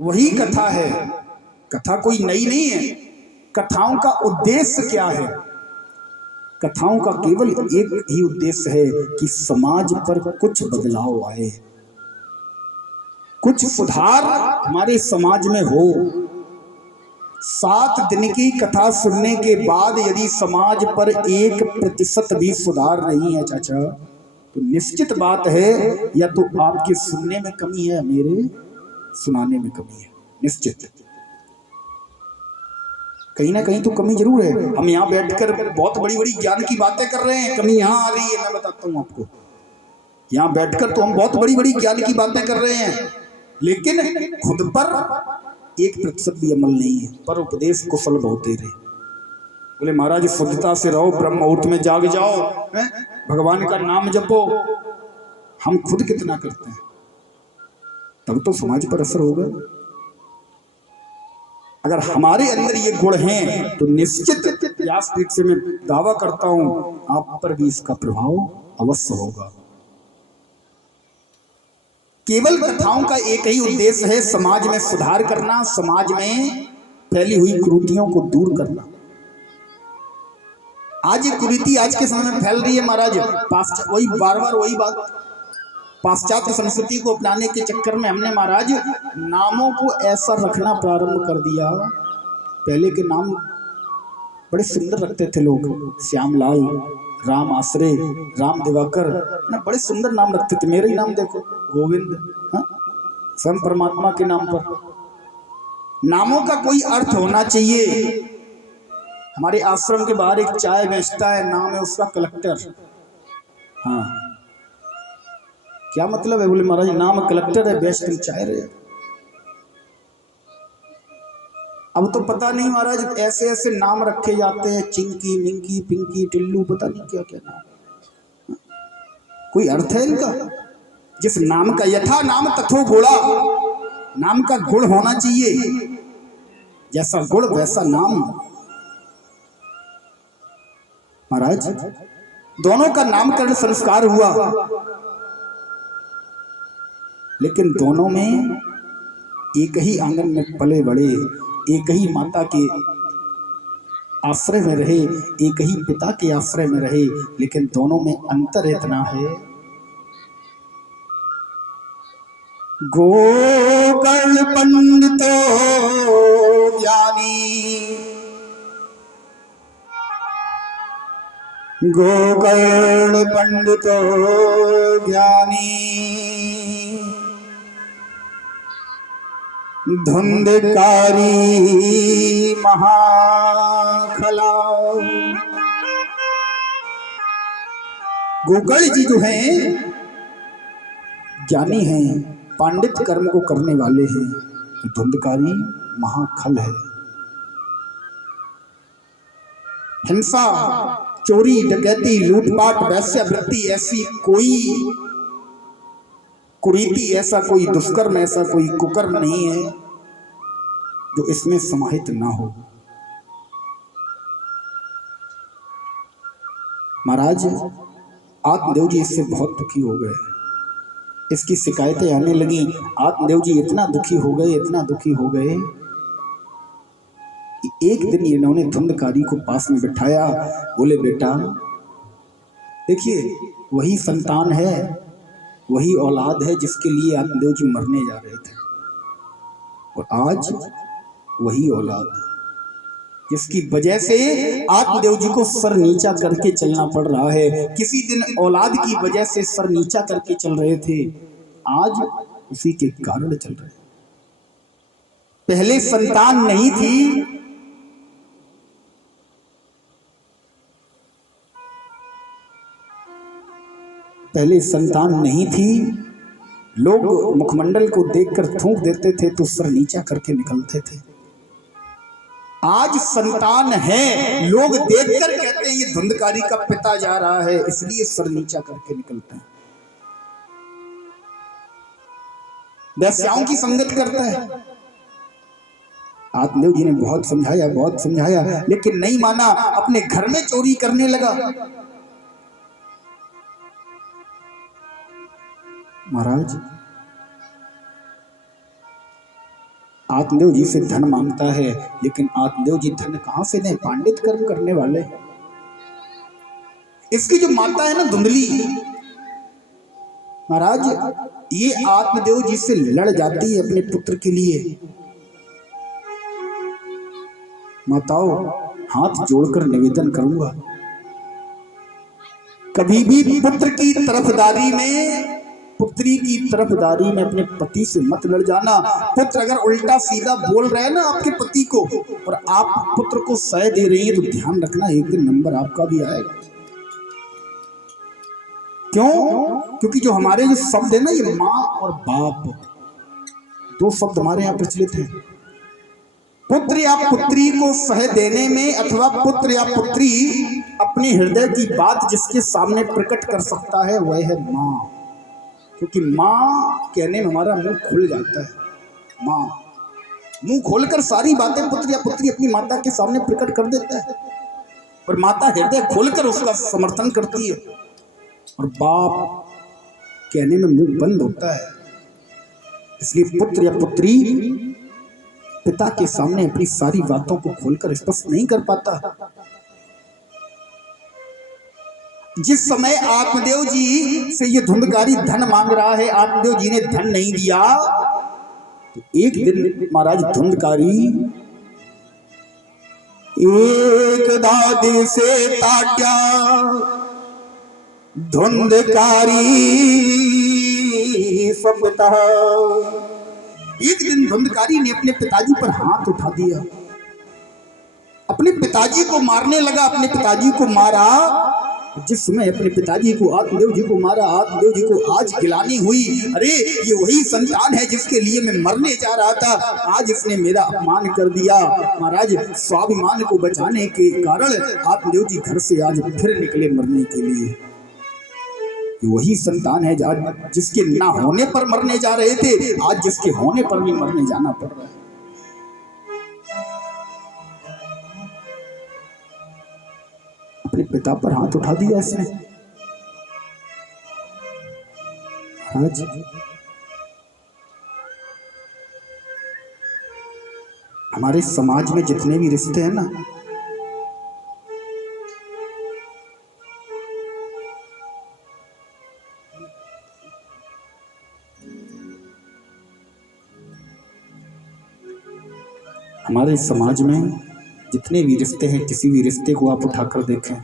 वही कथा है। कथा कोई नई नहीं है। कथाओं का उद्देश्य क्या है? कथाओं का केवल एक ही उद्देश्य है कि समाज पर कुछ बदलाव आए, कुछ सुधार हमारे समाज में हो। 7 दिन की कथा सुनने के बाद यदि समाज पर 1% भी सुधार नहीं है चाचा, तो निश्चित बात है या तो आपके सुनने में कमी है, मेरे सुनाने में कमी है। निश्चित कहीं ना कहीं तो कमी जरूर है। हम यहाँ बैठकर बहुत बड़ी बड़ी ज्ञान की बातें कर रहे हैं, कमी यहाँ आ रही है। मैं बताता हूँ आपको, यहाँ बैठकर तो हम बहुत बड़ी बड़ी ज्ञान की बातें कर रहे हैं, लेकिन खुद पर 1% भी अमल नहीं है। पर उपदेश कुशल बहुत दे रहे। बोले महाराज शुद्धता से रहो, ब्रह्म मुहूर्त में जाग जाओ, भगवान का नाम जपो। हम खुद कितना करते हैं? तब तो समाज पर असर होगा। अगर हमारे अंदर ये गुण हैं तो निश्चित व्यासपीठ से मैं दावा करता हूं आप पर भी इसका प्रभाव अवश्य होगा। केवल कथाओं का एक ही उद्देश्य है, समाज में सुधार करना, समाज में फैली हुई कुरीतियों को दूर करना। आज ये कुरीति आज के समय में फैल रही है महाराज। वही बार बार वही बात, पाश्चात्य संस्कृति को अपनाने के चक्कर में हमने महाराज नामों को ऐसा रखना प्रारंभ कर दिया। पहले के नाम बड़े सुंदर रखते थे लोग, श्यामलाल, राम आश्रय, राम दिवाकर, ना बड़े सुंदर नाम रखते थे। मेरे ही नाम देखो, गोविंद, स्वयं परमात्मा के नाम पर। नामों का कोई अर्थ होना चाहिए। हमारे आश्रम के बाहर एक चाय बेचता है, नाम है उसका कलेक्टर। हाँ, क्या मतलब है? बोले महाराज नाम कलेक्टर है, बेच तुम चाय रहे। अब तो पता नहीं महाराज ऐसे ऐसे नाम रखे जाते हैं, चिंकी, मिंकी, पिंकी, टिल्लू, पता नहीं क्या क्या नाम। कोई अर्थ है इनका? जिस नाम का यथा नाम तथो गुणा, नाम का गुण होना चाहिए, जैसा गुण वैसा नाम। महाराज दोनों का नामकरण संस्कार हुआ, लेकिन दोनों में एक ही आंगन में पले बड़े, एक ही माता के आश्रय में रहे, एक ही पिता के आश्रय में रहे, लेकिन दोनों में अंतर इतना है। गोकर्ण पंडितो ज्ञानी, गोकर्ण पंडितो ज्ञानी, धुंधकारी महाखला। गोकर्ण जी जो हैं ज्ञानी हैं, पांडित कर्म को करने वाले हैं, धुंधकारी महाखल है। हिंसा, चोरी, डकैती, लूटपाट, वैश्यावृत्ति, ऐसी कोई कुरीति, ऐसा कोई दुष्कर्म, ऐसा कोई कुकर्म नहीं है जो इसमें समाहित ना हो। महाराज आत्मदेव जी इससे बहुत दुखी हो गए, इसकी शिकायतें आने लगी। आत्मदेव जी इतना दुखी हो गए, इतना दुखी हो गए कि एक दिन इन्होंने धुंधकारी को पास में बिठाया। बोले बेटा देखिए, वही संतान है, वही औलाद है जिसके लिए आत्मदेव जी मरने जा रहे थे, और आज वही औलाद जिसकी वजह से आत्मदेव जी को सर नीचा करके चलना पड़ रहा है। किसी दिन औलाद की वजह से सर नीचा करके चल रहे थे, आज उसी के कारण चल रहे। पहले संतान नहीं थी, पहले संतान नहीं थी, लोग मुखमंडल को देखकर थूक देते थे तो सर नीचा करके निकलते थे। आज संतान है, लोग देखकर कहते हैं ये धुंधकारी का पिता जा रहा है, इसलिए सर नीचा करके निकलते हैं। वैश्याओं की संगत करता है। आत्मदेव जी ने बहुत समझाया, बहुत समझाया, लेकिन नहीं माना, अपने घर में चोरी करने लगा। महाराज आत्मदेव जी से धन मांगता है, लेकिन आत्मदेव जी धन कहां से दें, पांडित कर्म करने वाले। इसकी जो माता है ना धुंधली महाराज, ये आत्मदेव जी से लड़ जाती है अपने पुत्र के लिए। माताओं, हाथ जोड़कर निवेदन करूंगा, कभी भी पुत्र की तरफदारी में, पुत्री की तरफदारी में अपने पति से मत लड़ जाना। पुत्र अगर उल्टा सीधा बोल रहे हैं ना आपके पति को, और आप पुत्र को सह दे रही हैं, तो ध्यान रखना एक दिन नंबर आपका भी आएगा। क्यों? क्योंकि जो हमारे जो शब्द है ना, ये माँ और बाप, दो शब्द हमारे यहाँ प्रचलित हैं। पुत्र या पुत्री को सह देने में, अथवा पुत्र या पुत्री अपने हृदय की बात जिसके सामने प्रकट कर सकता है, वह है माँ। क्योंकि माँ कहने में हमारा मुंह खुल जाता है। माँ मुंह खोलकर सारी बातें पुत्र या पुत्री अपनी माता के सामने प्रकट कर देता है, और माता हृदय खोलकर उसका समर्थन करती है, और बाप कहने में मुंह बंद होता है। इसलिए पुत्र या पुत्री पिता के सामने अपनी सारी बातों को खोलकर स्पष्ट नहीं कर पाता। जिस समय आत्मदेव जी से ये धुंधकारी धन मांग रहा है, आत्मदेव जी ने धन नहीं दिया, तो एक दिन महाराज धुंधकारी एक दादी से ताट्या धुंधकारी सबता। एक दिन धुंधकारी ने अपने पिताजी पर हाथ उठा दिया, अपने पिताजी को मारने लगा, अपने पिताजी को मारा। जिस समय अपने पिताजी को, आत्मदेव जी को मारा, आत्मदेव जी को आज गिलानी हुई, अरे ये वही संतान है जिसके लिए मैं मरने जा रहा था, आज इसने मेरा अपमान कर दिया। महाराज स्वाभिमान को बचाने के कारण आत्मदेव जी घर से आज फिर निकले मरने के लिए। वही संतान है जिसके ना होने पर मरने जा रहे थे, आज जिसके होने पर भी मरने जाना पड़ रहा है। अपने पिता पर हाथ उठा दिया इसने। आज हमारे समाज में जितने भी रिश्ते हैं ना, हमारे समाज में जितने भी रिश्ते हैं, किसी भी रिश्ते को आप उठाकर देखें,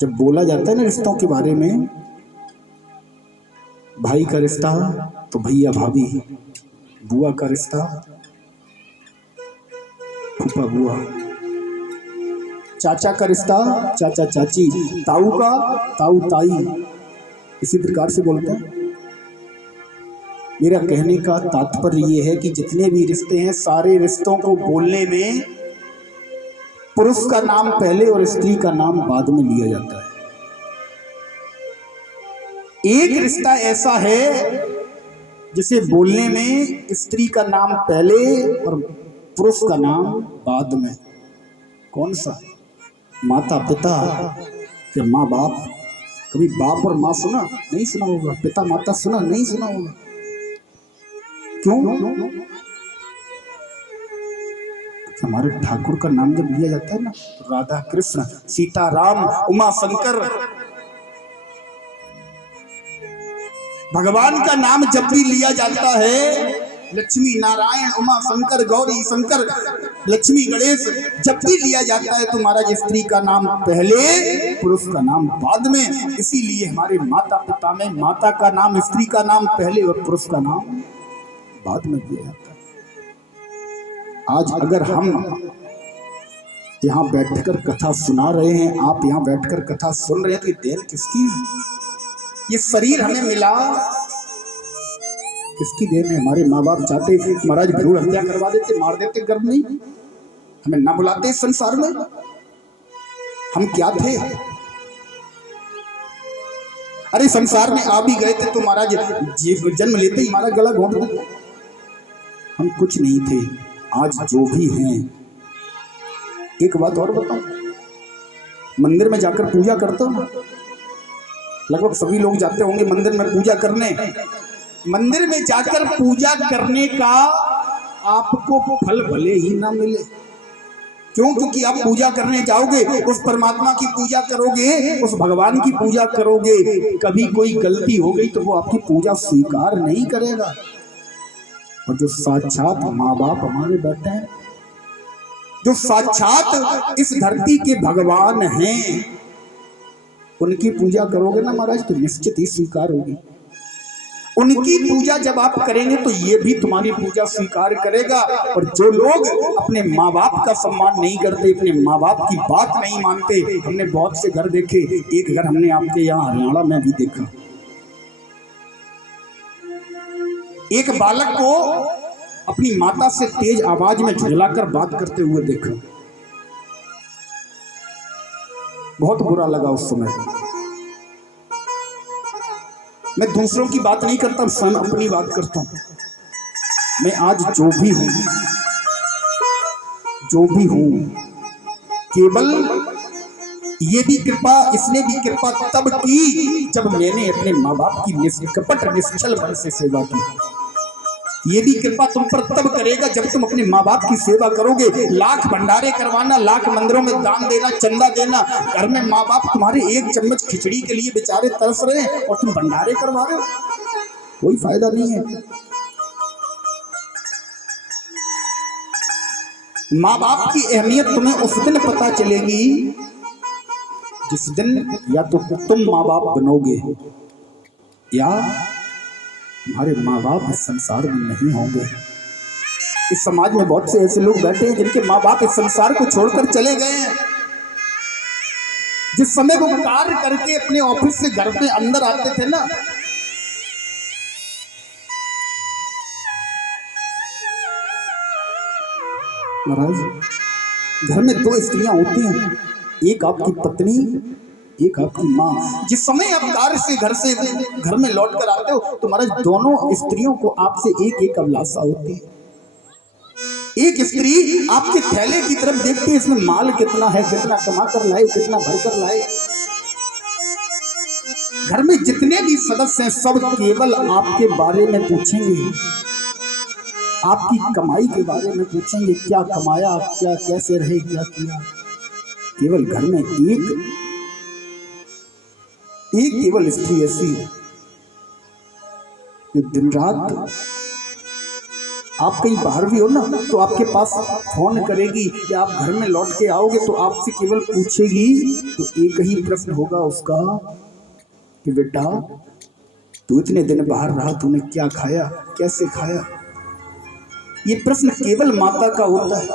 जब बोला जाता है ना रिश्तों के बारे में, भाई का रिश्ता तो भैया भाभी, बुआ का रिश्ता फूफा बुआ, चाचा का रिश्ता चाचा चाची, ताऊ का ताऊ ताई, इसी प्रकार से बोलते हैं। मेरा कहने का तात्पर्य ये है कि जितने भी रिश्ते हैं, सारे रिश्तों को बोलने में पुरुष का नाम पहले और स्त्री का नाम बाद में लिया जाता है। एक रिश्ता ऐसा है जिसे बोलने में स्त्री का नाम पहले और पुरुष का नाम बाद में। कौन सा? माता पिता या माँ बाप। कभी बाप और माँ सुना? नहीं सुना होगा। पिता माता सुना? नहीं सुना होगा। क्यों? हमारे ठाकुर का नाम जब लिया जाता है ना, राधा कृष्ण, सीता राम, उमा शंकर, भगवान का नाम जब भी लिया जाता है, लक्ष्मी नारायण, उमा शंकर, गौरी शंकर, लक्ष्मी गणेश, जब भी लिया जाता है तो महाराज स्त्री का नाम पहले, पुरुष का नाम बाद में। इसीलिए हमारे माता पिता में माता का नाम, स्त्री का नाम पहले और पुरुष का नाम बाद में दिया जाता है। आज अगर हम यहाँ बैठकर कथा सुना रहे हैं, आप यहाँ बैठकर कथा सुन रहे हैं, तो ये देन किसकी है? ये शरीर हमें मिला किसकी देन है? हमारे माँ बाप चाहते महाराज भ्रूण हत्या करवा देते, मार देते गर्भ में, हमें ना बुलाते इस संसार में। हम क्या थे? अरे संसार में आ भी गए थे तो महाराज जन्म लेते ही हमारा गला घोंट देते। हम कुछ नहीं थे, आज जो भी हैं। एक बात और बताऊं, मंदिर में जाकर पूजा करते हो ना, लगभग सभी लोग जाते होंगे मंदिर में पूजा करने। मंदिर में जाकर पूजा करने का आपको फल भले ही ना मिले। क्यों? क्योंकि आप पूजा करने जाओगे, उस परमात्मा की पूजा करोगे, उस भगवान की पूजा करोगे, कभी कोई गलती हो गई तो वो आपकी पूजा स्वीकार नहीं करेगा। और जो साक्षात माँ बाप हमारे बैठे हैं, जो साक्षात इस धरती के भगवान हैं, उनकी पूजा करोगे ना महाराज तो निश्चित ही स्वीकार होगी। उनकी पूजा जब आप करेंगे तो ये भी तुम्हारी पूजा स्वीकार करेगा। और जो लोग अपने माँ बाप का सम्मान नहीं करते, अपने माँ बाप की बात नहीं मानते, हमने बहुत से घर देखे। एक घर हमने आपके यहाँ हरियाणा में भी देखा, एक बालक को अपनी माता से तेज आवाज में झुलाकर बात करते हुए देखा। बहुत बुरा लगा उस समय। मैं दूसरों की बात नहीं करता, स्वयं अपनी बात करता हूं। मैं आज जो भी हूं केवल ये भी कृपा, इसने भी कृपा तब की जब मैंने अपने माँ बाप की निष्कपट निश्चल मन से सेवा की। ये भी कृपा तुम पर तब करेगा जब तुम अपने माँ बाप की सेवा करोगे। लाख भंडारे करवाना, लाख मंदिरों में दान देना, चंदा देना, घर में माँ बाप तुम्हारे एक चम्मच खिचड़ी के लिए बेचारे तरस रहे हैं और तुम भंडारे करवा रहे हो, कोई फायदा नहीं है। माँ बाप की अहमियत तुम्हें उस दिन पता चलेगी जिस दिन या तो तुम माँ बाप बनोगे या तुम्हारे माँ बाप इस संसार में नहीं होंगे। इस समाज में बहुत से ऐसे लोग बैठे हैं जिनके माँ बाप इस संसार को छोड़कर चले गए हैं। जिस समय वो कार्य करके अपने ऑफिस से घर पे अंदर आते थे ना, महाराज घर में दो स्त्रियां होती हैं, एक आपकी पत्नी, एक आपकी माँ। जिस समय आप कार्य से घर में लौट कर आते हो तो महाराज दोनों स्त्रियों को आपसे एक एक अभिलाषा होती है। एक स्त्री आपके थैले की तरफ देखती है, इसमें माल कितना है, कितना कमा कर लाए, कितना भर कर लाए। घर में जितने भी सदस्य हैं सब केवल आपके बारे में पूछेंगे, आपकी कमाई के बारे में पूछेंगे, क्या कमाया, क्या कैसे रहे, क्या किया। केवल घर में एक केवल स्त्री ऐसी है जो दिन रात, आप कहीं बाहर भी हो ना तो आपके पास फोन करेगी या आप घर में लौट के आओगे तो आपसे केवल पूछेगी, तो एक ही प्रश्न होगा उसका कि बेटा तू इतने दिन बाहर रहा, तूने क्या खाया, कैसे खाया। ये प्रश्न केवल माता का होता है।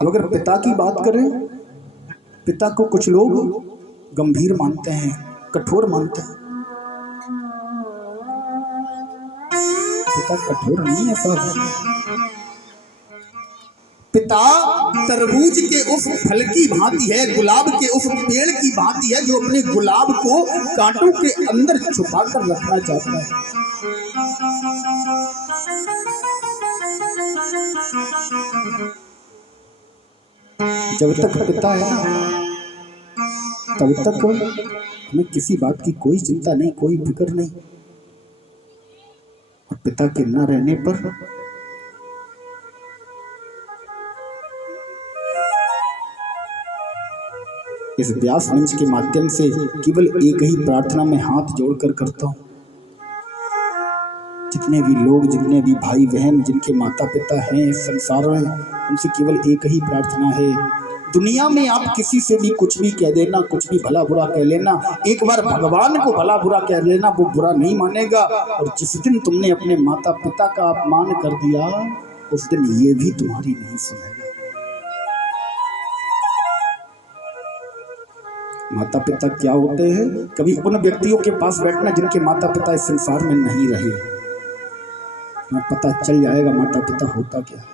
अब अगर पिता की बात करें, पिता को कुछ लोग गंभीर मानते हैं, कठोर मानते हैं। पिता कठोर नहीं है साहब। पिता तरबूज के उस फल की भांति है, गुलाब के उस पेड़ की भांति है जो अपने गुलाब को कांटों के अंदर छुपा कर रखना चाहता है। जब तक पिता है तब तक हमें किसी बात की कोई चिंता नहीं, कोई फिक्र नहीं। और पिता के न रहने पर इस व्यास मंच के माध्यम से केवल एक ही प्रार्थना में हाथ जोड़कर करता हूं। जितने भी लोग, जितने भी भाई बहन जिनके माता पिता हैं इस संसार में, उनसे केवल एक ही प्रार्थना है। दुनिया में आप किसी से भी कुछ भी कह देना, कुछ भी भला बुरा कह लेना, एक बार भगवान को भला बुरा कह लेना, वो बुरा नहीं मानेगा। और जिस दिन तुमने अपने माता पिता का अपमान कर दिया उस दिन ये भी तुम्हारी नहीं सुनेगा। माता पिता क्या होते हैं? कभी उन व्यक्तियों के पास बैठना जिनके माता पिता इस संसार में नहीं रहे, तुम्हें पता चल जाएगा माता पिता होता क्या है।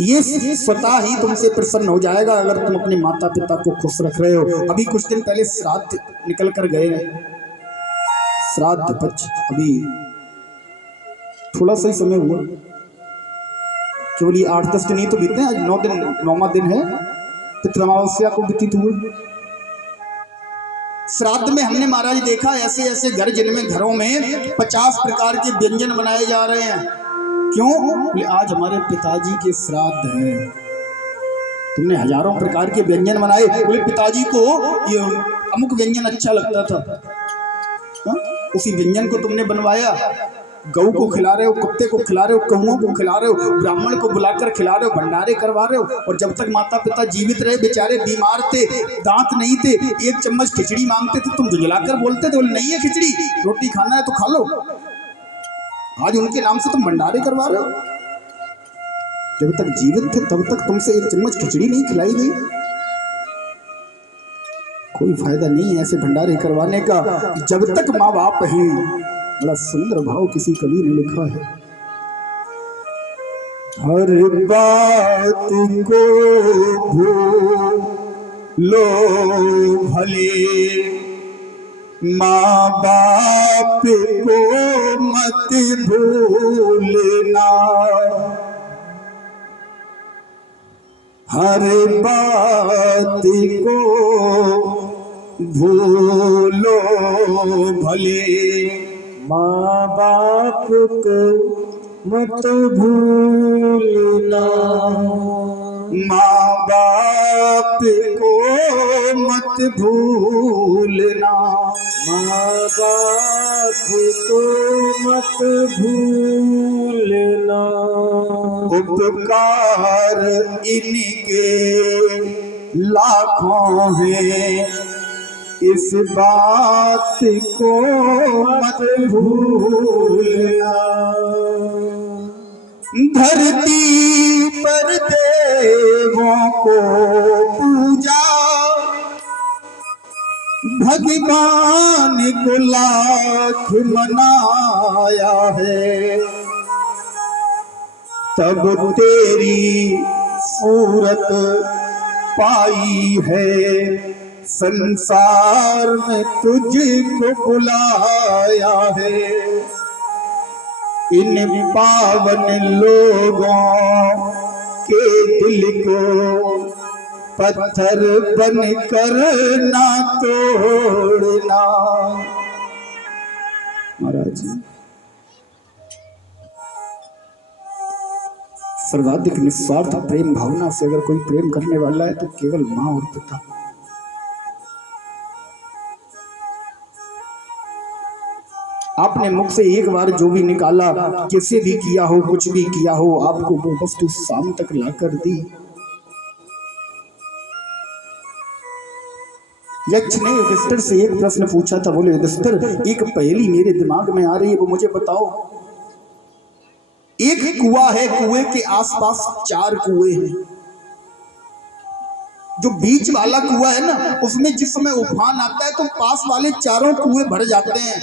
ये स्वतः ही तुमसे प्रसन्न हो जाएगा अगर तुम अपने माता पिता को खुश रख रहे हो। अभी कुछ दिन पहले श्राद्ध निकल कर गए, श्राद्ध पक्ष अभी थोड़ा सा ही समय हुआ, केवल ये 8-10 दिन ही तो बीते हैं। आज 9वां दिन है, पितृ अमावस्या को व्यतीत हुए। श्राद्ध में हमने महाराज देखा ऐसे ऐसे घर जिनमें घरों में 50 प्रकार के व्यंजन बनाए जा रहे हैं। क्यों? बोले आज हमारे पिताजी के श्राद्ध है। तुमने हजारों प्रकार के व्यंजन बनाए, बोले पिताजी को ये अमुक व्यंजन अच्छा लगता था, हा? उसी व्यंजन को तुमने बनवाया, गऊ को खिला रहे हो, कुत्ते को खिला रहे हो, कौओं को खिला रहे हो, ब्राह्मण को बुलाकर खिला रहे हो, भंडारे करवा रहे हो। और जब तक माता पिता जीवित रहे, बेचारे बीमार थे, दांत नहीं थे, एक चम्मच खिचड़ी मांगते थे, तुम झुंझलाकर बोलते थे, बोले नहीं है खिचड़ी, रोटी खाना है तो खा लो। आज उनके नाम से तुम भंडारे करवा रहे हो। जब तक जीवित थे तब तक तुमसे एक चम्मच खिचड़ी नहीं खिलाई गई। कोई फायदा नहीं है ऐसे भंडारे करवाने का जब तक माँ बाप हैं। बड़ा सुंदर भाव किसी कवि ने लिखा है, हर बात को भूलो भले, माँ बाप को मत भूलना, हर बात को भूलो भले, माँ बाप को मत भूलना, माँ बाप को मत भूलना, माँ बाप को मत भूलना, उपकार इनके लाखों हैं, इस बात को मत भूलना, धरती पर देवों को पूजा, भगवान को लाख मनाया है, तब तेरी सूरत पाई है, संसार में तुझको बुलाया है, इन पावन लोगों के दिल को पत्थर बन कर ना तोड़ना। महाराज सर्वाधिक निस्वार्थ प्रेम भावना से अगर कोई प्रेम करने वाला है तो केवल माँ और पिता। आपने मुख से एक बार जो भी निकाला, कैसे भी किया हो, कुछ भी किया हो, आपको वो वस्तु शाम तक लाकर दी। यक्ष ने युधिष्ठिर से एक प्रश्न पूछा था, बोले युधिष्ठिर एक पहेली मेरे दिमाग में आ रही है, वो मुझे बताओ। एक कुआं है, कुएं के आसपास 4 कुएं हैं। जो बीच वाला कुआं है ना, उसमें जिस समय उफान आता है तो पास वाले चारों कुएं भर जाते हैं,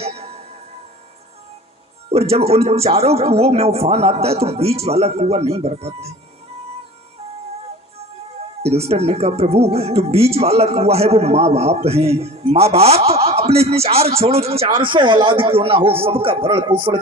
और जब उन चारों कुओं में उफान आता है तो बीच वाला कुआं नहीं भर पाता। युधिष्ठिर ने कहा प्रभु जो बीच वाला कुआं है वो माँ बाप हैं। माँ बाप अपने 4 छोड़ो 400 औलाद क्यों ना हो, सबका भरण पोषण